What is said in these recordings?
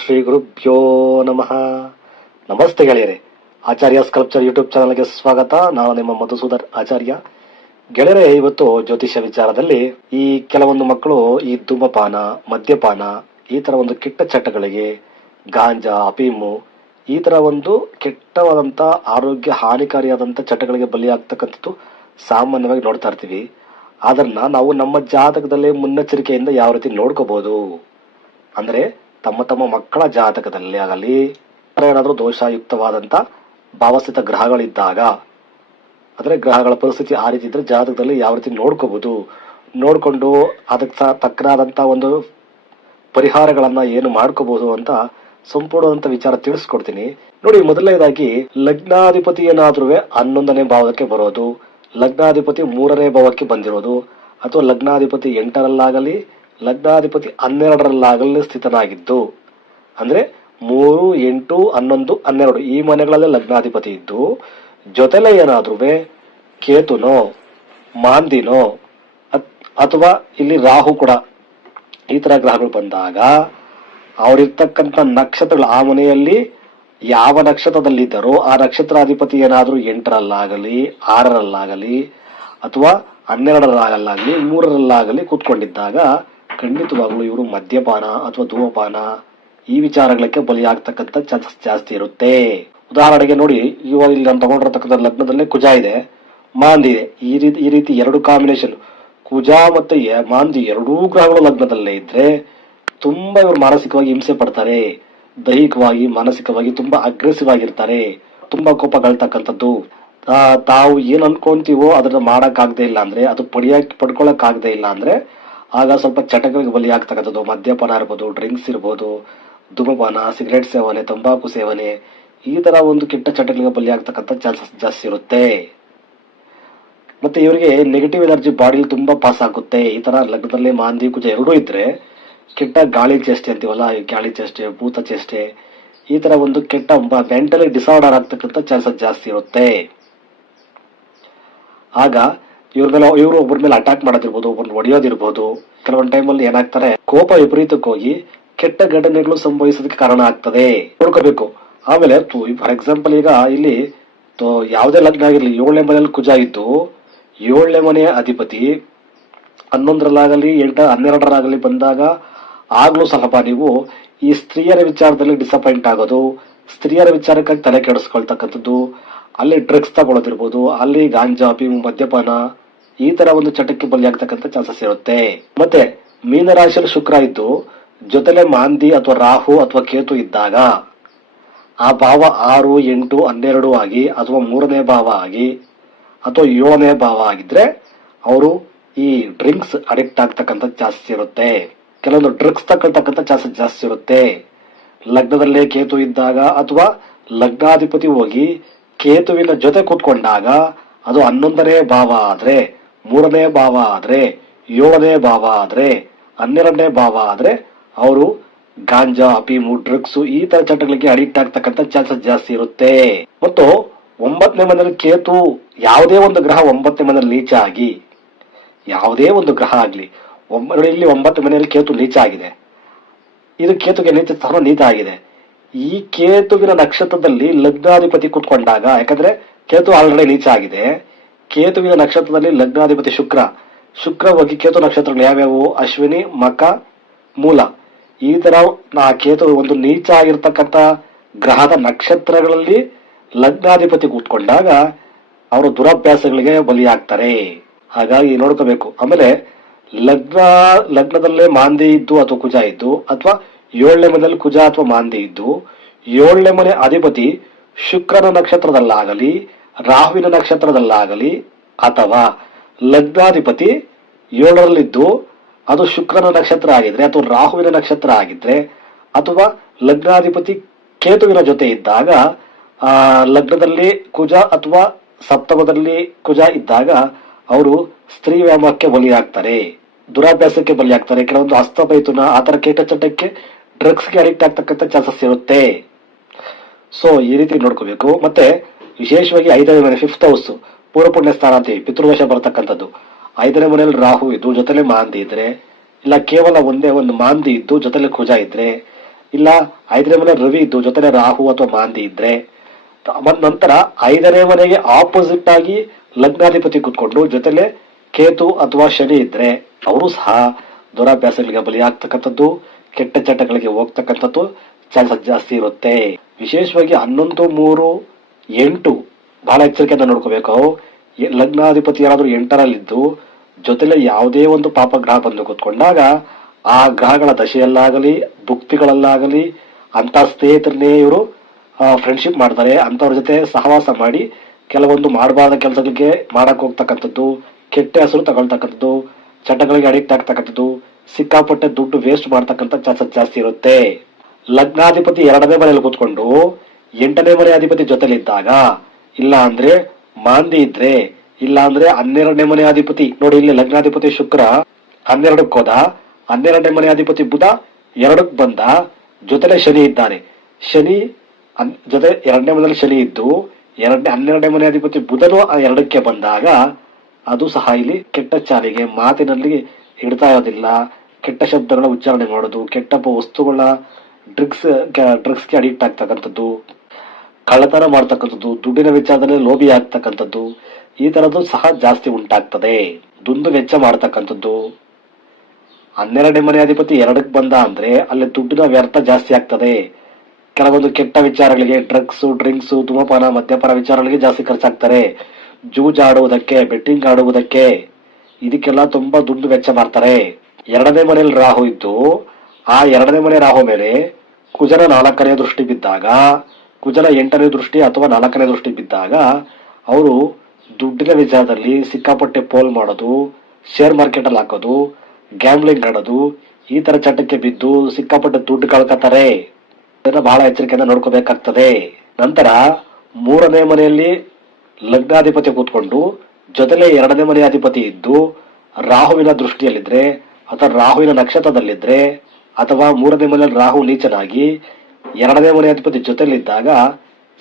ಶ್ರೀ ಗುರುಭ್ಯೋ ನಮಃ. ನಮಸ್ತೆ ಗೆಳೆಯರೆ. ಆಚಾರ್ಯ ಸ್ಕಲ್ಪ್ಚರ್ ಯೂಟ್ಯೂಬ್ ಚಾನಲ್ಗೆ ಸ್ವಾಗತ. ನಾನು ನಿಮ್ಮ ಮಧುಸೂದರ್ ಆಚಾರ್ಯ. ಗೆಳೆಯರೆ, ಇವತ್ತು ಜ್ಯೋತಿಷ್ಯ ವಿಚಾರದಲ್ಲಿ ಈ ಕೆಲವೊಂದು ಮಕ್ಕಳು ಈ ಧೂಮಪಾನ, ಮದ್ಯಪಾನ, ಈ ತರ ಒಂದು ಕೆಟ್ಟ ಚಟಗಳಿಗೆ, ಗಾಂಜಾ ಅಫೀಮು ಈ ತರ ಒಂದು ಕೆಟ್ಟವಾದಂತ ಆರೋಗ್ಯ ಹಾನಿಕಾರಿಯಾದಂತ ಚಟಗಳಿಗೆ ಬಲಿಯಾಗ್ತಕ್ಕಂಥದ್ದು ಸಾಮಾನ್ಯವಾಗಿ ನೋಡ್ತಾ ಇರ್ತೀವಿ. ಅದನ್ನ ನಾವು ನಮ್ಮ ಜಾತಕದಲ್ಲಿ ಮುನ್ನೆಚ್ಚರಿಕೆಯಿಂದ ಯಾವ ರೀತಿ ನೋಡ್ಕೋಬಹುದು ಅಂದ್ರೆ ತಮ್ಮ ತಮ್ಮ ಮಕ್ಕಳ ಜಾತಕದಲ್ಲಿ ಆಗಲಿ ಏನಾದರೂ ದೋಷಯುಕ್ತವಾದಂಥ ಭಾವಸ್ಥಿತ ಗ್ರಹಗಳಿದ್ದಾಗ, ಅಂದ್ರೆ ಗ್ರಹಗಳ ಪರಿಸ್ಥಿತಿ ಆ ರೀತಿ ಇದ್ದರೆ ಜಾತಕದಲ್ಲಿ ಯಾವ ರೀತಿ ನೋಡ್ಕೋಬಹುದು ನೋಡಿಕೊಂಡು ಅದಕ್ಕೆ ತ- ತಕ್ಕನಾದಂತ ಒಂದು ಪರಿಹಾರಗಳನ್ನು ಏನು ಮಾಡ್ಕೋಬಹುದು ಅಂತ ಸಂಪೂರ್ಣವಂತ ವಿಚಾರ ತಿಳಿಸ್ಕೊಡ್ತೀನಿ. ನೋಡಿ, ಮೊದಲನೇದಾಗಿ ಲಗ್ನಾಧಿಪತಿ ಏನಾದ್ರೂ ಹನ್ನೊಂದನೇ ಭಾವಕ್ಕೆ ಬರೋದು, ಲಗ್ನಾಧಿಪತಿ ಮೂರನೇ ಭಾವಕ್ಕೆ ಬಂದಿರೋದು, ಅಥವಾ ಲಗ್ನಾಧಿಪತಿ ಎಂಟರಲ್ಲಾಗಲಿ ಲಗ್ನಾಧಿಪತಿ ಹನ್ನೆರಡರಲ್ಲಾಗಲೇ ಸ್ಥಿತನಾಗಿದ್ದು, ಅಂದ್ರೆ ಮೂರು, ಎಂಟು, ಹನ್ನೊಂದು, ಹನ್ನೆರಡು ಈ ಮನೆಗಳಲ್ಲಿ ಲಗ್ನಾಧಿಪತಿ ಇದ್ದು, ಜೊತೆಲೆ ಏನಾದ್ರೂ ಕೇತುನೋ, ಮಾಂದಿನೋ ಅಥವಾ ಇಲ್ಲಿ ರಾಹು ಕೂಡ ಈ ತರ ಗ್ರಹಗಳು ಬಂದಾಗ, ಅವರಿರ್ತಕ್ಕಂಥ ನಕ್ಷತ್ರಗಳು ಆ ಮನೆಯಲ್ಲಿ ಯಾವ ನಕ್ಷತ್ರದಲ್ಲಿದ್ದರೋ ಆ ನಕ್ಷತ್ರಾಧಿಪತಿ ಏನಾದರೂ ಎಂಟರಲ್ಲಾಗಲಿ, ಆರರಲ್ಲಾಗಲಿ, ಅಥವಾ ಹನ್ನೆರಡರಲ್ಲಾಗಲಾಗಲಿ ಮೂರರಲ್ಲಾಗಲಿ ಕೂತ್ಕೊಂಡಿದ್ದಾಗ ಖಂಡಿತವಾಗ್ಲೂ ಇವರು ಮದ್ಯಪಾನ ಅಥವಾ ಧೂಮಪಾನ ಈ ವಿಚಾರಗಳಿಗೆ ಬಲಿಯಾಗ್ತಕ್ಕಂಥ ಚಾನ್ಸಸ್ ಜಾಸ್ತಿ ಇರುತ್ತೆ. ಉದಾಹರಣೆಗೆ ನೋಡಿ, ಇವಾಗ ಇಲ್ಲಿ ನಾನು ತಗೊಂಡಿರ್ತಕ್ಕಂಥ ಲಗ್ನದಲ್ಲೇ ಕುಜ ಇದೆ, ಮಾಂದಿ ಇದೆ. ಈ ರೀತಿ ಈ ರೀತಿ ಎರಡು ಕಾಂಬಿನೇಷನ್ ಕುಜ ಮತ್ತೆ ಮಾಂದಿ ಎರಡೂ ಗ್ರಹಗಳು ಲಗ್ನದಲ್ಲೇ ಇದ್ರೆ ತುಂಬಾ ಇವರು ಮಾನಸಿಕವಾಗಿ ಹಿಂಸೆ ಪಡ್ತಾರೆ. ದೈಹಿಕವಾಗಿ, ಮಾನಸಿಕವಾಗಿ ತುಂಬಾ ಅಗ್ರೆಸಿವ್ ಆಗಿರ್ತಾರೆ. ತುಂಬಾ ಕೋಪಗಳ್ತಕ್ಕಂಥದ್ದು ತಾವು ಏನ್ ಅನ್ಕೊಂತೀವೋ ಅದನ್ನ ಮಾಡಕ್ ಆಗದೆ ಇಲ್ಲ ಅಂದ್ರೆ, ಅದು ಪಡಿಯಕ್ ಪಡ್ಕೊಳಕ್ ಆಗದೆ ಇಲ್ಲ ಅಂದ್ರೆ ಆಗ ಸ್ವಲ್ಪ ಚಟಗಳಿಗೆ ಬಲಿ ಆಗ್ತಕ್ಕಂಥದ್ದು ಮದ್ಯಪಾನ ಇರ್ಬೋದು ಡ್ರಿಂಕ್ಸ್ ಇರ್ಬೋದು, ಧೂಮಪಾನ ಸಿಗರೇಟ್ ಸೇವನೆ, ತಂಬಾಕು ಸೇವನೆ, ಈ ತರ ಒಂದು ಕೆಟ್ಟ ಚಟಗಳಿಗೆ ಬಲಿ ಆಗ್ತಕ್ಕಂಥ ಚಾನ್ಸಸ್ ಜಾಸ್ತಿ ಇರುತ್ತೆ. ಮತ್ತೆ ಇವರಿಗೆ ನೆಗೆಟಿವ್ ಎನರ್ಜಿ ಬಾಡಿಲಿ ತುಂಬಾ ಪಾಸ್ ಆಗುತ್ತೆ. ಈ ತರ ಲಗ್ನದಲ್ಲಿ ಮಾಂದಿ, ಕುಜ ಎರಡೂ ಇದ್ರೆ ಕೆಟ್ಟ ಗಾಳಿ ಚೇಷ್ಟೆ ಅಂತೀವಲ್ಲ ಗಾಳಿ ಚೇಷ್ಟೆ, ಭೂತ ಚೇಷ್ಟೆ, ಈ ತರ ಒಂದು ಕೆಟ್ಟ ಮೆಂಟಲಿ ಡಿಸಾರ್ಡರ್ ಆಗ್ತಕ್ಕಂಥ ಚಾನ್ಸಸ್ ಜಾಸ್ತಿ ಇರುತ್ತೆ. ಆಗ ಇವ್ರ ಮೇಲೆ ಇವರು ಒಬ್ಬರ ಮೇಲೆ ಅಟ್ಯಾಕ್ ಮಾಡೋದಿರ್ಬೋದು ಒಬ್ಬರನ್ನ ಹೊಡೆಯೋದಿರ್ಬೋದು. ಕೆಲವೊಂದು ಟೈಮಲ್ಲಿ ಏನಾಗ್ತಾರೆ, ಕೋಪ ವಿಪರೀತಕ್ಕೆ ಹೋಗಿ ಕೆಟ್ಟ ಘಟನೆಗಳು ಸಂಭವಿಸೋದಕ್ಕೆ ಕಾರಣ ಆಗ್ತದೆ. ನೋಡ್ಕೋಬೇಕು. ಆಮೇಲೆ ಫಾರ್ ಎಕ್ಸಾಂಪಲ್ ಈಗ ಇಲ್ಲಿ ಯಾವುದೇ ಲಗ್ನ ಆಗಿರಲಿ, ಏಳನೇ ಮನೆಯಲ್ಲಿ ಕುಜ ಇದ್ದು, ಏಳನೇ ಮನೆಯ ಅಧಿಪತಿ ಹನ್ನೊಂದರಲ್ಲಾಗಲಿ, ಎಂಟ ಹನ್ನೆರಡರಾಗಲಿ ಬಂದಾಗ ಆಗಲೂ ಸ್ವಲ್ಪ ನೀವು ಈ ಸ್ತ್ರೀಯರ ವಿಚಾರದಲ್ಲಿ ಡಿಸಪಾಯಿಂಟ್ ಆಗೋದು. ಸ್ತ್ರೀಯರ ವಿಚಾರಕ್ಕಾಗಿ ತಲೆ ಕೆಡಿಸ್ಕೊಳ್ತಕ್ಕಂಥದ್ದು. ಅಲ್ಲಿ ಡ್ರಗ್ಸ್ ತಗೊಳ್ಳೋದಿರ್ಬೋದು ಅಲ್ಲಿ ಗಾಂಜಾ ಅಫೀಮು ಮದ್ಯಪಾನ ಈ ತರ ಒಂದು ಚಟಕ್ಕೆ ಬಲಿಯಾಗ್ತಕ್ಕಂಥ ಚಾನ್ಸಸ್ ಇರುತ್ತೆ. ಮತ್ತೆ ಮೀನರಾಶಿಯಲ್ಲಿ ಶುಕ್ರ ಇದ್ದು, ಜೊತೆಲೆ ಮಾಂದಿ ಅಥವಾ ರಾಹು ಅಥವಾ ಕೇತು ಇದ್ದಾಗ, ಆ ಭಾವ ಆರು, ಎಂಟು, ಹನ್ನೆರಡು ಆಗಿ, ಅಥವಾ ಮೂರನೇ ಭಾವ ಆಗಿ, ಅಥವಾ ಏಳನೇ ಭಾವ ಆಗಿದ್ರೆ, ಅವರು ಈ ಡ್ರಿಂಕ್ಸ್ ಅಡಿಕ್ಟ್ ಆಗ್ತಕ್ಕಂಥ ಚಾನ್ಸಸ್ ಇರುತ್ತೆ. ಕೆಲವೊಂದು ಡ್ರಗ್ಸ್ ತಗೊಳ್ತಕ್ಕಂಥ ಚಾನ್ಸಸ್ ಜಾಸ್ತಿ ಇರುತ್ತೆ. ಲಗ್ನದಲ್ಲೇ ಕೇತು ಇದ್ದಾಗ ಅಥವಾ ಲಗ್ನಾಧಿಪತಿ ಹೋಗಿ ಕೇತುವಿನ ಜೊತೆ ಕೂತ್ಕೊಂಡಾಗ ಅದು ಹನ್ನೊಂದನೇ ಭಾವ ಆದ್ರೆ ಮೂರನೇ ಭಾವ ಆದ್ರೆ, ಏಳನೇ ಭಾವ ಆದ್ರೆ, ಹನ್ನೆರಡನೇ ಭಾವ ಆದ್ರೆ, ಅವರು ಗಾಂಜಾ ಅಫೀಮು ಡ್ರಗ್ಸ್ ಈ ತರ ಚಟಗಳಿಗೆ ಅಡಿಕ್ಟ್ ಆಗ್ತಕ್ಕಂಥ ಚಾನ್ಸಸ್ ಜಾಸ್ತಿ ಇರುತ್ತೆ. ಮತ್ತು ಒಂಬತ್ತನೇ ಮನೆಯಲ್ಲಿ ಕೇತು ಯಾವುದೇ ಒಂದು ಗ್ರಹ ಒಂಬತ್ತನೇ ಮನೆಯಲ್ಲಿ ನೀಚ ಆಗಿ, ಯಾವುದೇ ಒಂದು ಗ್ರಹ ಆಗಲಿ ಇಲ್ಲಿ ಒಂಬತ್ತು ಮನೆಯಲ್ಲಿ ಕೇತು ನೀಚ ಆಗಿದೆ. ಇದು ಕೇತುಗೆ ನೀಚ ಸ್ಥಾನ ನೀಚ ಆಗಿದೆ. ಈ ಕೇತುವಿನ ನಕ್ಷತ್ರದಲ್ಲಿ ಲಗ್ನಾಧಿಪತಿ ಕೂತ್ಕೊಂಡಾಗ, ಯಾಕಂದ್ರೆ ಕೇತು ಆಲ್ರೆಡಿ ನೀಚ ಆಗಿದೆ ಕೇತುವಿನ ನಕ್ಷತ್ರದಲ್ಲಿ ಲಗ್ನಾಧಿಪತಿ ಶುಕ್ರ. ಶುಕ್ರ ಹೋಗಿ ಕೇತು ನಕ್ಷತ್ರಗಳು ಯಾವ್ಯಾವು? ಅಶ್ವಿನಿ, ಮಕ, ಮೂಲ. ಈ ತರ ಆ ಕೇತು ಒಂದು ನೀಚ ಆಗಿರ್ತಕ್ಕಂಥ ಗ್ರಹದ ನಕ್ಷತ್ರಗಳಲ್ಲಿ ಲಗ್ನಾಧಿಪತಿ ಕೂತ್ಕೊಂಡಾಗ ಅವರು ದುರಭ್ಯಾಸಗಳಿಗೆ ಬಲಿಯಾಗ್ತಾರೆ. ಹಾಗಾಗಿ ನೋಡ್ಕೋಬೇಕು. ಆಮೇಲೆ ಲಗ್ನ, ಲಗ್ನದಲ್ಲೇ ಮಾಂದಿ ಇದ್ದು ಅಥವಾ ಕುಜ ಇದ್ದು ಅಥವಾ ಏಳನೇ ಮನೆಯಲ್ಲಿ ಕುಜ ಅಥವಾ ಮಾಂದಿ ಇದ್ದು ಏಳನೇ ಮನೆ ಅಧಿಪತಿ ಶುಕ್ರನ ನಕ್ಷತ್ರದಲ್ಲಾಗಲಿ ರಾಹುವಿನ ನಕ್ಷತ್ರದಲ್ಲಾಗಲಿ ಅಥವಾ ಲಗ್ನಾಧಿಪತಿ ಏಳರಲ್ಲಿದ್ದು ಅದು ಶುಕ್ರನ ನಕ್ಷತ್ರ ಆಗಿದ್ರೆ ಅಥವಾ ರಾಹುವಿನ ನಕ್ಷತ್ರ ಆಗಿದ್ರೆ ಅಥವಾ ಲಗ್ನಾಧಿಪತಿ ಕೇತುವಿನ ಜೊತೆ ಇದ್ದಾಗ ಲಗ್ನದಲ್ಲಿ ಕುಜ ಅಥವಾ ಸಪ್ತಮದಲ್ಲಿ ಕುಜ ಇದ್ದಾಗ ಅವರು ಸ್ತ್ರೀ ವ್ಯಾಮಕ್ಕೆ ಬಲಿಯಾಗ್ತಾರೆ, ದುರಾಭ್ಯಾಸಕ್ಕೆ ಬಲಿಯಾಗ್ತಾರೆ. ಕೆಲವೊಂದು ಹಸ್ತಪೈತುನ ಆ ಥರ ಕೆಟ್ಟ ಚಟಕ್ಕೆ ಡ್ರಗ್ಸ್ಗೆ ಅಡಿಕ್ಟ್ ಆಗ್ತಕ್ಕಂಥ ಚಾನ್ಸಸ್ ಇರುತ್ತೆ. ಸೊ ಈ ರೀತಿ ನೋಡ್ಕೋಬೇಕು. ಮತ್ತೆ ವಿಶೇಷವಾಗಿ ಐದನೇ ಮನೆ ಫಿಫ್ತ್ ಹೌಸ್ ಪೂರ್ವ ಪುಣ್ಯ ಸ್ಥಾನ ಅಂತೀವಿ ಪಿತೃದೋಷ ಬರತಕ್ಕಂಥದ್ದು. ಐದನೇ ಮನೆಯಲ್ಲಿ ರಾಹು ಇದ್ದು ಜೊತೆಲೆ ಮಾಂದಿ ಇದ್ರೆ, ಇಲ್ಲ ಕೇವಲ ಒಂದೇ ಒಂದು ಮಾಂದಿ ಇದ್ದು ಜೊತೆಲೆ ಕುಜ ಇದ್ರೆ, ಇಲ್ಲ ಐದನೇ ಮನೆ ರವಿ ಇದ್ದು ಜೊತೆಲೆ ರಾಹು ಅಥವಾ ಮಾಂದಿ ಇದ್ರೆ ನಂತರ ಐದನೇ ಮನೆಗೆ ಆಪೋಸಿಟ್ ಆಗಿ ಲಗ್ನಾಧಿಪತಿ ಕುತ್ಕೊಂಡು ಜೊತೆಲೆ ಕೇತು ಅಥವಾ ಶನಿ ಇದ್ರೆ, ಅವರು ಸಹ ದುರಾಭ್ಯಾಸಗಳಿಗೆ ಬಲಿಯಾಗ್ತಕ್ಕಂಥದ್ದು, ಕೆಟ್ಟ ಚಟಗಳಿಗೆ ಹೋಗ್ತಕ್ಕಂಥದ್ದು, ಚಾನ್ಸಸ್ ಜಾಸ್ತಿ ಇರುತ್ತೆ. ವಿಶೇಷವಾಗಿ ಹನ್ನೊಂದು, ಮೂರು ಎಂಟು. ಬಹಳ ಎಚ್ಚರಿಕೆಯಿಂದ ನೋಡ್ಕೋಬೇಕು. ಲಗ್ನಾಧಿಪತಿ ಯಾರಾದರೂ ಎಂಟರಲ್ಲಿದ್ದು, ಜೊತೆಲೆ ಯಾವುದೇ ಒಂದು ಪಾಪ ಗ್ರಹ ಬಂದು ಕೂತ್ಕೊಂಡಾಗ, ಆ ಗ್ರಹಗಳ ದಶೆಯಲ್ಲಾಗಲಿ, ಭುಕ್ತಿಗಳಲ್ಲಾಗಲಿ ಅಂತ ಸ್ನೇಹಿತರನ್ನೇ ಇವರು ಫ್ರೆಂಡ್ಶಿಪ್ ಮಾಡ್ತಾರೆ. ಅಂಥವ್ರ ಜೊತೆ ಸಹವಾಸ ಮಾಡಿ, ಕೆಲವೊಂದು ಮಾಡಬಾರ್ದ ಕೆಲಸಗಳಿಗೆ ಮಾಡಕ್ ಹೋಗ್ತಕ್ಕಂಥದ್ದು, ಕೆಟ್ಟ ಹೆಸರು ತಗೊಳ್ತಕ್ಕಂಥದ್ದು, ಚಟಗಳಿಗೆ ಅಡಿಕ್ಟ್ ಆಗ್ತಕ್ಕಂಥದ್ದು, ಸಿಕ್ಕಾಪಟ್ಟೆ ದುಡ್ಡು ವೇಸ್ಟ್ ಮಾಡ್ತಕ್ಕಂಥ ಚಾನ್ಸಸ್ ಜಾಸ್ತಿ ಇರುತ್ತೆ. ಲಗ್ನಾಧಿಪತಿ ಎರಡನೇ ಮನೆಯಲ್ಲಿ ಕೂತ್ಕೊಂಡು ಎಂಟನೇ ಮನೆ ಅಧಿಪತಿ ಜೊತೆಲಿದ್ದಾಗ ಇಲ್ಲ ಅಂದ್ರೆ ಮಾಂದಿ ಇದ್ರೆ ಇಲ್ಲ ಅಂದ್ರೆ ಹನ್ನೆರಡನೇ ಮನೆ ಅಧಿಪತಿ. ನೋಡಿ, ಇಲ್ಲಿ ಲಗ್ನಾಧಿಪತಿ ಶುಕ್ರ, ಹನ್ನೆರಡಕ್ಕೆ ಹೋದ, ಹನ್ನೆರಡನೇ ಮನೆ ಅಧಿಪತಿ ಬುಧ, ಎರಡಕ್ಕೆ ಬಂದ, ಜೊತೆಲೆ ಶನಿ ಇದ್ದಾನೆ. ಶನಿ ಜೊತೆ ಎರಡನೇ ಮನೆಯಲ್ಲಿ ಶನಿ ಇದ್ದು, ಎರಡನೇ, ಹನ್ನೆರಡನೇ ಮನೆ ಅಧಿಪತಿ ಬುಧನು ಎರಡಕ್ಕೆ ಬಂದಾಗ, ಅದು ಸಹ ಇಲ್ಲಿ ಕೆಟ್ಟ ಚಾಲಿಗೆ, ಮಾತಿನಲ್ಲಿ ಹಿಡ್ತಾ ಇರೋದಿಲ್ಲ. ಕೆಟ್ಟ ಶಬ್ದಗಳ ಉಚ್ಚಾರಣೆ ಮಾಡೋದು, ಕೆಟ್ಟ ವಸ್ತುಗಳ ಡ್ರಗ್ಸ್ ಡ್ರಗ್ಸ್ಗೆ ಅಡಿಕ್ಟ್ ಆಗ್ತಕ್ಕಂಥದ್ದು. ಕಳ್ಳತನ ಮಾಡ್ತಕ್ಕಂಥದ್ದು, ದುಡ್ಡಿನ ವಿಚಾರದಲ್ಲಿ ಲೋಭಿ ಆಗ್ತಕ್ಕಂಥದ್ದು, ಈ ತರದ್ದು ಸಹ ಜಾಸ್ತಿ ಉಂಟಾಗ್ತದೆ. ದುಂದು ವೆಚ್ಚ ಮಾಡ್ತಕ್ಕಂಥದ್ದು. ಹನ್ನೆರಡನೇ ಮನೆ ಅಧಿಪತಿ ಎರಡಕ್ಕೆ ಬಂದ ಅಂದ್ರೆ ಅಲ್ಲಿ ದುಡ್ಡಿನ ವ್ಯರ್ಥ ಜಾಸ್ತಿ ಆಗ್ತದೆ. ಕೆಲವೊಂದು ಕೆಟ್ಟ ವಿಚಾರಗಳಿಗೆ ಡ್ರಗ್ಸ್, ಡ್ರಿಂಕ್ಸ್, ಧೂಮಪಾನ, ಮದ್ಯಪಾನ ವಿಚಾರಗಳಿಗೆ ಜಾಸ್ತಿ ಖರ್ಚಾಗ್ತಾರೆ. ಜೂಜಾಡುವುದಕ್ಕೆ, ಬೆಟ್ಟಿಂಗ್ ಆಡುವುದಕ್ಕೆ, ಇದಕ್ಕೆಲ್ಲ ತುಂಬಾ ದುಡ್ಡು ವೆಚ್ಚ ಮಾಡ್ತಾರೆ. ಎರಡನೇ ಮನೆಯಲ್ಲಿ ರಾಹು ಇದ್ದು, ಆ ಎರಡನೇ ಮನೆ ರಾಹು ಮೇಲೆ ಕುಜನ ನಾಲ್ಕನೇ ದೃಷ್ಟಿ ಬಿದ್ದಾಗ ಕುಜನ ಎಂಟನೇ ದೃಷ್ಟಿ ಅಥವಾ ನಾಲ್ಕನೇ ದೃಷ್ಟಿ ಬಿದ್ದಾಗ ಅವರು ದುಡ್ಡಿನ ವಿಚಾರದಲ್ಲಿ ಸಿಕ್ಕಾಪಟ್ಟೆ ಪೋಲ್ ಮಾಡೋದು ಶೇರ್ ಮಾರ್ಕೆಟ್ ಅಲ್ಲಿ ಹಾಕೋದು ಗ್ಯಾಮ್ಲಿಂಗ್ ಆಡೋದು, ಈ ಥರ ಚಟಕ್ಕೆ ಬಿದ್ದು ಸಿಕ್ಕಾಪಟ್ಟೆ ದುಡ್ಡು ಕಳ್ಕೊತಾರೆ. ಇದನ್ನ ಬಹಳ ಎಚ್ಚರಿಕೆಯಿಂದ ನೋಡ್ಕೋಬೇಕಾಗ್ತದೆ. ನಂತರ ಮೂರನೇ ಮನೆಯಲ್ಲಿ ಲಗ್ನಾಧಿಪತಿ ಕೂತ್ಕೊಂಡು, ಜೊತೆಲೆ ಎರಡನೇ ಮನೆಯ ಅಧಿಪತಿ ಇದ್ದು, ರಾಹುವಿನ ದೃಷ್ಟಿಯಲ್ಲಿದ್ರೆ ಅಥವಾ ರಾಹುವಿನ ನಕ್ಷತ್ರದಲ್ಲಿದ್ರೆ ಅಥವಾ ಮೂರನೇ ಮನೆಯಲ್ಲಿ ರಾಹು ನೀಚನಾಗಿ ಎರಡನೇ ಮನೆ ಅಧಿಪತಿ ಜೊತೆಲಿದ್ದಾಗ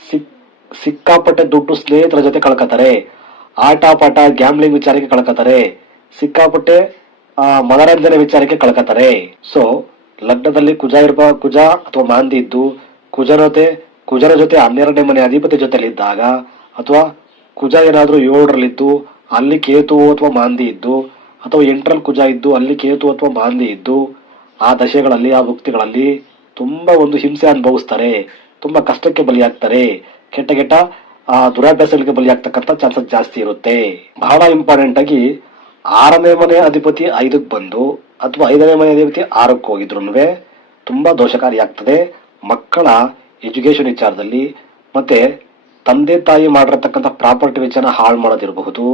ಸಿಕ್, ಸಿಕ್ಕಾಪಟ್ಟೆ ದುಡ್ಡು ಸ್ನೇಹಿತರ ಜೊತೆ ಕಳ್ಕೊತಾರೆ. ಆಟ ಪಾಠ ಗ್ಯಾಮ್ಲಿಂಗ್ ವಿಚಾರಕ್ಕೆ ಕಳ್ಕೊತಾರೆ. ಸಿಕ್ಕಾಪಟ್ಟೆ ಮನರಂಜನೆ ವಿಚಾರಕ್ಕೆ ಕಳ್ಕೊತಾರೆ. ಸೊ ಲಗ್ನದಲ್ಲಿ ಕುಜ ಇರ್ಬ, ಕುಜ ಅಥವಾ ಮಾಂದಿ ಇದ್ದು, ಕುಜನ ಜೊತೆ ಕುಜನ ಜೊತೆ ಹನ್ನೆರಡನೇ ಮನೆ ಅಧಿಪತಿ ಜೊತೆಲಿದ್ದಾಗ ಅಥವಾ ಕುಜ ಏನಾದ್ರೂ ಏಳರಲ್ಲಿದ್ದು, ಅಲ್ಲಿ ಕೇತು ಅಥವಾ ಮಾಂದಿ ಇದ್ದು, ಅಥವಾ ಎಂಟ್ರಲ್ ಕುಜ ಇದ್ದು, ಅಲ್ಲಿ ಕೇತು ಅಥವಾ ಮಾಂದಿ ಇದ್ದು, ಆ ದಶೆಗಳಲ್ಲಿ, ಆ ಭುಕ್ತಿಗಳಲ್ಲಿ ತುಂಬಾ ಒಂದು ಹಿಂಸೆ ಅನುಭವಿಸ್ತಾರೆ, ತುಂಬಾ ಕಷ್ಟಕ್ಕೆ ಬಲಿಯಾಗ್ತಾರೆ. ಕೆಟ್ಟ ಕೆಟ್ಟ, ಆ ದುರಾಭ್ಯಾಸಗಳಿಗೆ ಬಲಿಯಾಗ್ತಕ್ಕಂಥ ಚಾನ್ಸಸ್ ಜಾಸ್ತಿ ಇರುತ್ತೆ. ಬಹಳ ಇಂಪಾರ್ಟೆಂಟ್ ಆಗಿ ಆರನೇ ಮನೆ ಅಧಿಪತಿ ಐದಕ್ಕೆ ಬಂದು ಅಥವಾ ಐದನೇ ಮನೆ ಅಧಿಪತಿ ಆರಕ್ಕೆ ಹೋಗಿದ್ರು ತುಂಬಾ ದೋಷಕಾರಿಯಾಗ್ತದೆ. ಮಕ್ಕಳ ಎಜುಕೇಶನ್ ವಿಚಾರದಲ್ಲಿ ಮತ್ತೆ ತಂದೆ ತಾಯಿ ಮಾಡಿರತಕ್ಕಂಥ ಪ್ರಾಪರ್ಟಿ ವಿಚಾರ ಹಾಳು ಮಾಡೋದಿರಬಹುದು.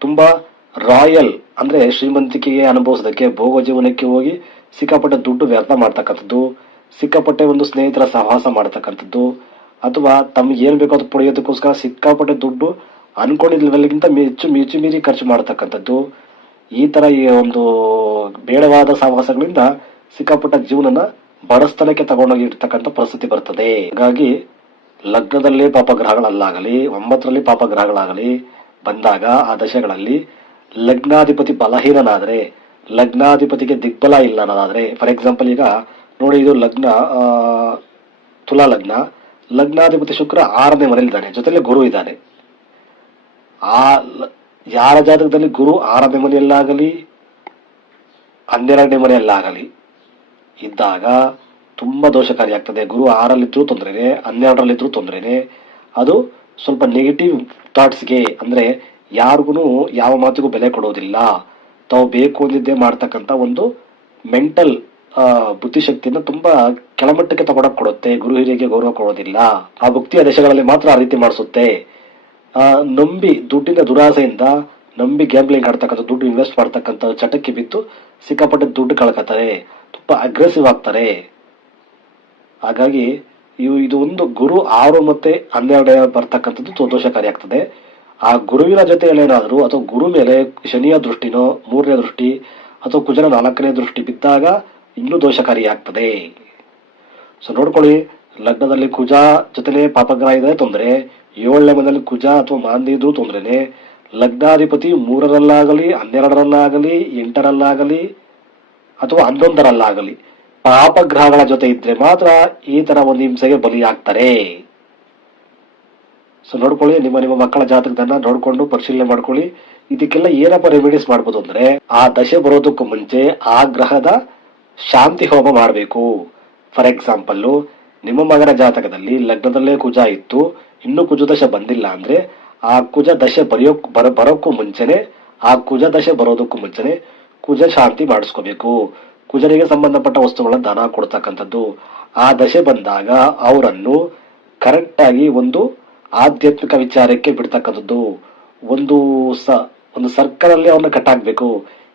ತುಂಬಾ ರಾಯಲ್ ಅಂದ್ರೆ ಶ್ರೀಮಂತಿಕೆಗೆ ಅನುಭವಿಸೋದಕ್ಕೆ ಭೋಗ ಜೀವನಕ್ಕೆ ಹೋಗಿ ಸಿಕ್ಕಾಪಟ್ಟೆ ದುಡ್ಡು ವ್ಯರ್ಥ ಮಾಡ್ತಕ್ಕಂಥದ್ದು. ಸಿಕ್ಕಾಪಟ್ಟೆ ಒಂದು ಸ್ನೇಹಿತರ ಸಹವಾಸ ಮಾಡ್ತಕ್ಕಂಥದ್ದು, ಅಥವಾ ತಮ್ಗೆ ಏನ್ ಬೇಕೋ ಅದು ಪಡೆಯೋದಕ್ಕೋಸ್ಕರ ಸಿಕ್ಕಾಪಟ್ಟೆ ದುಡ್ಡು ಅನ್ಕೊಂಡಿದ್ದ ಲೆವೆಲ್ಗಿಂತ ಹೆಚ್ಚು ಮಿಚ್ಚು ಮೀರಿ ಖರ್ಚು ಮಾಡತಕ್ಕಂಥದ್ದು. ಈ ಥರ ಈ ಒಂದು ಬೇಡವಾದ ಸಹವಾಸಗಳಿಂದ ಸಿಕ್ಕಾಪಟ್ಟ ಜೀವನನ ಬಡಸ್ತನಕ್ಕೆ ತಗೊಂಡೋಗಿ ಇರ್ತಕ್ಕಂಥ ಪರಿಸ್ಥಿತಿ ಬರ್ತದೆ. ಹಾಗಾಗಿ ಲಗ್ನದಲ್ಲಿ ಪಾಪಗ್ರಹಗಳಲ್ಲಾಗಲಿ, ಒಂಬತ್ತರಲ್ಲಿ ಪಾಪಗ್ರಹಗಳಾಗಲಿ ಬಂದಾಗ ಆ ದಶೆಗಳಲ್ಲಿ ಲಗ್ನಾಧಿಪತಿ ಬಲಹೀನನಾದರೆ, ಲಗ್ನಾಧಿಪತಿಗೆ ದಿಗ್ಬಲ ಇಲ್ಲ ಅನ್ನೋದಾದ್ರೆ ಫಾರ್ ಎಕ್ಸಾಂಪಲ್ ಈಗ ನೋಡಿ ಇದು ಲಗ್ನ ತುಲಾ ಲಗ್ನ. ಲಗ್ನಾಧಿಪತಿ ಶುಕ್ರ ಆರನೇ ಮನೆಯಲ್ಲಿದ್ದಾನೆ ಜೊತೆಲೆ ಗುರು ಇದ್ದಾನೆ. ಆ ಯಾರ ಜಾತಕದಲ್ಲಿ ಗುರು ಆರನೇ ಮನೆಯಲ್ಲಾಗಲಿ, ಹನ್ನೆರಡನೇ ಮನೆಯಲ್ಲಾಗಲಿ, ಇದ್ದಾಗ ತುಂಬಾ ದೋಷಕಾರಿಯಾಗ್ತದೆ ಗುರು ಆರಲ್ಲಿದ್ದರೂ ತೊಂದರೆನೆ ಹನ್ನೆರಡರಲ್ಲಿದ್ದರೂ ತೊಂದರೆನೆ. ಅದು ಸ್ವಲ್ಪ ನೆಗೆಟಿವ್ ಥಾಟ್ಸ್ಗೆ ಅಂದ್ರೆ ಯಾರಿಗೂ ಯಾವ ಮಾತಿಗೂ ಬೆಲೆ ಕೊಡೋದಿಲ್ಲ. ತಾವು ಬೇಕು ಅಂದಿದ್ದೇ ಮಾಡ್ತಕ್ಕಂಥ ಒಂದು ಮೆಂಟಲ್ ಬುದ್ಧಿಶಕ್ತಿಯನ್ನ ತುಂಬಾ ಕೆಳಮಟ್ಟಕ್ಕೆ ತಗೊಳಕ್ ಕೊಡುತ್ತೆ ಗುರು ಹಿರಿಯರಿಗೆ ಗೌರವ ಕೊಡೋದಿಲ್ಲ. ಆ ಭಕ್ತಿಯ ದೇಶಗಳಲ್ಲಿ ಮಾತ್ರ ಆ ರೀತಿ ಮಾಡಿಸುತ್ತೆ. ಆ, ನಂಬಿ ದುಡ್ಡಿನ ದುರಾಸೆಯಿಂದ ನಂಬಿ ಗ್ಯಾಂಬ್ಲಿಂಗ್ ಆಡ್ತಕ್ಕಂಥ ದುಡ್ಡು ಇನ್ವೆಸ್ಟ್ ಮಾಡ್ತಕ್ಕಂಥ ಚಟಕ್ಕೆ ಬಿದ್ದು ಸಿಕ್ಕಾಪಟ್ಟೆ ದುಡ್ಡು ಕಳ್ಕೊತಾರೆ. ತುಂಬಾ ಅಗ್ರೆಸಿವ್ ಆಗ್ತಾರೆ. ಹಾಗಾಗಿ ಇವು ಇದು ಒಂದು ಗುರು ಆರು ಮತ್ತೆ ಹನ್ನೆರಡು ಬರ್ತಕ್ಕಂಥದ್ದು ಸಂತೋಷಕಾರಿ ಆಗ್ತದೆ. ಆ ಗುರುವಿನ ಜೊತೆ ಏನಾದರೂ ಅಥವಾ ಗುರು ಮೇಲೆ ಶನಿಯ ದೃಷ್ಟಿನೋ ಮೂರನೇ ದೃಷ್ಟಿ ಅಥವಾ ಕುಜನ ನಾಲ್ಕನೇ ದೃಷ್ಟಿ ಬಿದ್ದಾಗ ಇನ್ನೂ ದೋಷಕಾರಿಯಾಗ್ತದೆ. ಸೊ ನೋಡ್ಕೊಳ್ಳಿ, ಲಗ್ನದಲ್ಲಿ ಕುಜ ಜೊತೆಲೆ ಪಾಪಗ್ರಹ ಇದ್ರೆ ತೊಂದರೆ, ಏಳನೇ ಮನೆಯಲ್ಲಿ ಕುಜ ಅಥವಾ ಮಾಂದಿ ಇದ್ರೂ ತೊಂದ್ರೆನೆ, ಲಗ್ನಾಧಿಪತಿ ಮೂರರಲ್ಲಾಗಲಿ, ಹನ್ನೆರಡರಲ್ಲಾಗಲಿ, ಎಂಟರಲ್ಲಾಗಲಿ, ಅಥವಾ ಹನ್ನೊಂದರಲ್ಲಾಗಲಿ, ಪಾಪಗ್ರಹಗಳ ಜೊತೆ ಇದ್ರೆ ಮಾತ್ರ ಈ ತರ ಒಂದು ಹಿಂಸೆಗೆ ಬಲಿಯಾಗ್ತಾರೆ. ಸೊ ನೋಡ್ಕೊಳ್ಳಿ, ನಿಮ್ಮ ನಿಮ್ಮ ಮಕ್ಕಳ ಜಾತಕದನ್ನ ನೋಡ್ಕೊಂಡು ಪರಿಶೀಲನೆ ಮಾಡ್ಕೊಳ್ಳಿ. ಇದಕ್ಕೆಲ್ಲ ಏನಪ್ಪ ರೆಮಿಡೀಸ್ ಮಾಡ್ಬೋದು ಅಂದ್ರೆ, ಆ ದಶೆ ಬರೋದಕ್ಕೂ ಮುಂಚೆ ಆ ಗ್ರಹದ ಶಾಂತಿ ಹೋಮ ಮಾಡಬೇಕು. ಫಾರ್ ಎಕ್ಸಾಂಪಲ್ ನಿಮ್ಮ ಮಗನ ಜಾತಕದಲ್ಲಿ ಲಗ್ನದಲ್ಲೇ ಕುಜ ಇತ್ತು, ಇನ್ನೂ ಕುಜ ದಶೆ ಬಂದಿಲ್ಲ ಅಂದ್ರೆ ಆ ಕುಜ ದಶೆ ಬರೆಯೋಕ್ ಬರ, ಬರೋಕ್ಕೂ ಮುಂಚೆನೆ, ಆ ಕುಜ ದಶೆ ಬರೋದಕ್ಕೂ ಮುಂಚೆನೆ ಕುಜ ಶಾಂತಿ ಮಾಡಿಸ್ಕೋಬೇಕು. ಕುಜನಿಗೆ ಸಂಬಂಧಪಟ್ಟ ವಸ್ತುಗಳನ್ನ ದಾನ ಕೊಡ್ತಕ್ಕಂಥದ್ದು. ಆ ದಶೆ ಬಂದಾಗ ಅವರನ್ನು ಕರೆಕ್ಟಾಗಿ ಒಂದು ಆಧ್ಯಾತ್ಮಿಕ ವಿಚಾರಕ್ಕೆ ಬಿಡ್ತಕ್ಕಂಥದ್ದು. ಒಂದು ಸ, ಒಂದು ಸರ್ಕಲ್ ಅಲ್ಲಿ ಅವ್ರನ್ನ ಕಟ್ಟಾಕ್ಬೇಕು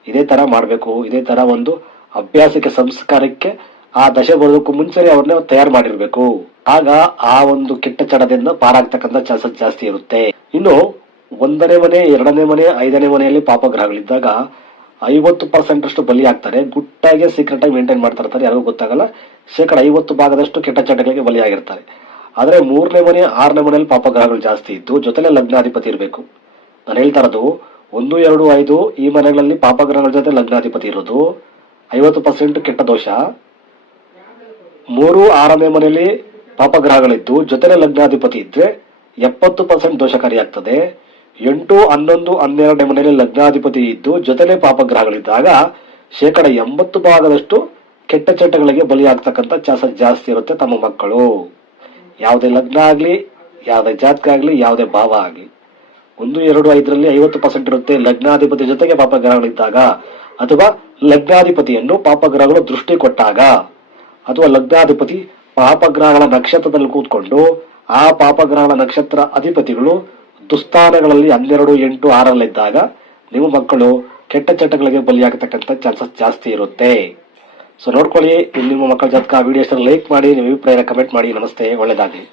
ಇದೇ ತರ ಮಾಡಬೇಕು, ಇದೇ ತರ ಒಂದು ಅಭ್ಯಾಸಕ್ಕೆ, ಸಂಸ್ಕಾರಕ್ಕೆ ಆ ದಶೆ ಬರೋದಕ್ಕೂ ಮುಂಚೆನೆ ಅವ್ರನ್ನ ತಯಾರು ಮಾಡಿರ್ಬೇಕು. ಆಗ ಆ ಒಂದು ಕೆಟ್ಟ ಚಡದಿಂದ ಪಾರಾಗ್ತಕ್ಕಂಥ ಚಾನ್ಸಸ್ ಜಾಸ್ತಿ ಇರುತ್ತೆ. ಇನ್ನು ಒಂದನೇ ಮನೆ, ಎರಡನೇ ಮನೆ, ಐದನೇ ಮನೆಯಲ್ಲಿ ಪಾಪಗ್ರಹಗಳಿದ್ದಾಗ ಐವತ್ತು ಪರ್ಸೆಂಟ್ ಅಷ್ಟು ಬಲಿ ಆಗ್ತಾರೆ ಗುಟ್ಟಾಗಿ ಸೀಕ್ರೆಟ್ ಆಗಿ ಮೇಂಟೈನ್ ಮಾಡ್ತಾ ಇರ್ತಾರೆ. ಯಾರಿಗೂ ಗೊತ್ತಾಗಲ್ಲ. ಶೇಕಡ ಐವತ್ತು ಭಾಗದಷ್ಟು ಕೆಟ್ಟ ಚಟಗಳಿಗೆ ಬಲಿಯಾಗಿರ್ತಾರೆ ಆದ್ರೆ ಮೂರನೇ ಮನೆ, ಆರನೇ ಮನೆಯಲ್ಲಿ ಪಾಪಗ್ರಹಗಳು ಜಾಸ್ತಿ ಇದ್ದು ಜೊತೆಲೆ ಲಗ್ನಾಧಿಪತಿ ಇರಬೇಕು. ನಾನು ಹೇಳ್ತಾ ಇರೋದು, ಒಂದು, ಎರಡು, ಐದು ಈ ಮನೆಗಳಲ್ಲಿ ಪಾಪಗ್ರಹಗಳ ಜೊತೆ ಲಗ್ನಾಧಿಪತಿ ಇರೋದು ಐವತ್ತು ಪರ್ಸೆಂಟ್ ಕೆಟ್ಟ ದೋಷ. ಮೂರು ಆರನೇ ಮನೆಯಲ್ಲಿ ಪಾಪಗ್ರಹಗಳಿದ್ದು ಜೊತೆಲೆ ಲಗ್ನಾಧಿಪತಿ ಇದ್ರೆ ಎಪ್ಪತ್ತು ಪರ್ಸೆಂಟ್ ದೋಷಕಾರಿಯಾಗ್ತದೆ. ಎಂಟು, ಹನ್ನೊಂದು, ಹನ್ನೆರಡನೇ ಮನೆಯಲ್ಲಿ ಲಗ್ನಾಧಿಪತಿ ಇದ್ದು ಜೊತೆಲೆ ಪಾಪಗ್ರಹಗಳಿದ್ದಾಗ ಶೇಕಡ ಎಂಬತ್ತು ಭಾಗದಷ್ಟು ಕೆಟ್ಟ ಚಟಗಳಿಗೆ ಬಲಿಯಾಗ್ತಕ್ಕಂಥ ಚಾನ್ಸಸ್ ಜಾಸ್ತಿ ಇರುತ್ತೆ ತಮ್ಮ ಮಕ್ಕಳು. ಯಾವುದೇ ಲಗ್ನ ಆಗ್ಲಿ, ಯಾವುದೇ ಜಾತಕ ಆಗಲಿ, ಯಾವುದೇ ಭಾವ ಆಗ್ಲಿ. ಒಂದು, ಎರಡು, ಐದರಲ್ಲಿ ಐವತ್ತು ಪರ್ಸೆಂಟ್ ಇರುತ್ತೆ ಲಗ್ನಾಧಿಪತಿ ಜೊತೆಗೆ ಪಾಪಗ್ರಹಗಳಿದ್ದಾಗ. ಅಥವಾ ಲಗ್ನಾಧಿಪತಿಯನ್ನು ಪಾಪಗ್ರಹಗಳು ದೃಷ್ಟಿ ಕೊಟ್ಟಾಗ, ಅಥವಾ ಲಗ್ನಾಧಿಪತಿ ಪಾಪಗ್ರಹಗಳ ನಕ್ಷತ್ರದಲ್ಲಿ ಕೂತ್ಕೊಂಡು, ಆ ಪಾಪಗ್ರಹಗಳ ನಕ್ಷತ್ರ ಅಧಿಪತಿಗಳು ದುಸ್ಥಾನಗಳಲ್ಲಿ ಹನ್ನೆರಡು, ಎಂಟು ಆರಲ್ಲಿದ್ದಾಗ ನಿಮ್ಮ ಮಕ್ಕಳು ಕೆಟ್ಟ ಚಟಗಳಿಗೆ ಬಲಿಯಾಗತಕ್ಕಂಥ ಚಾನ್ಸಸ್ ಜಾಸ್ತಿ ಇರುತ್ತೆ. ಸೊ ನೋಡ್ಕೊಳ್ಳಿ ನಿಮ್ಮ ಮಕ್ಕಳ ಜಾತಕ ವಿಡಿಯೋಸ್ ಲೈಕ್ ಮಾಡಿ ನಿಮ್ಮ ಅಭಿಪ್ರಾಯ ಕಮೆಂಟ್ ಮಾಡಿ. ನಮಸ್ತೆ ಒಳ್ಳೆದಾಗಲಿ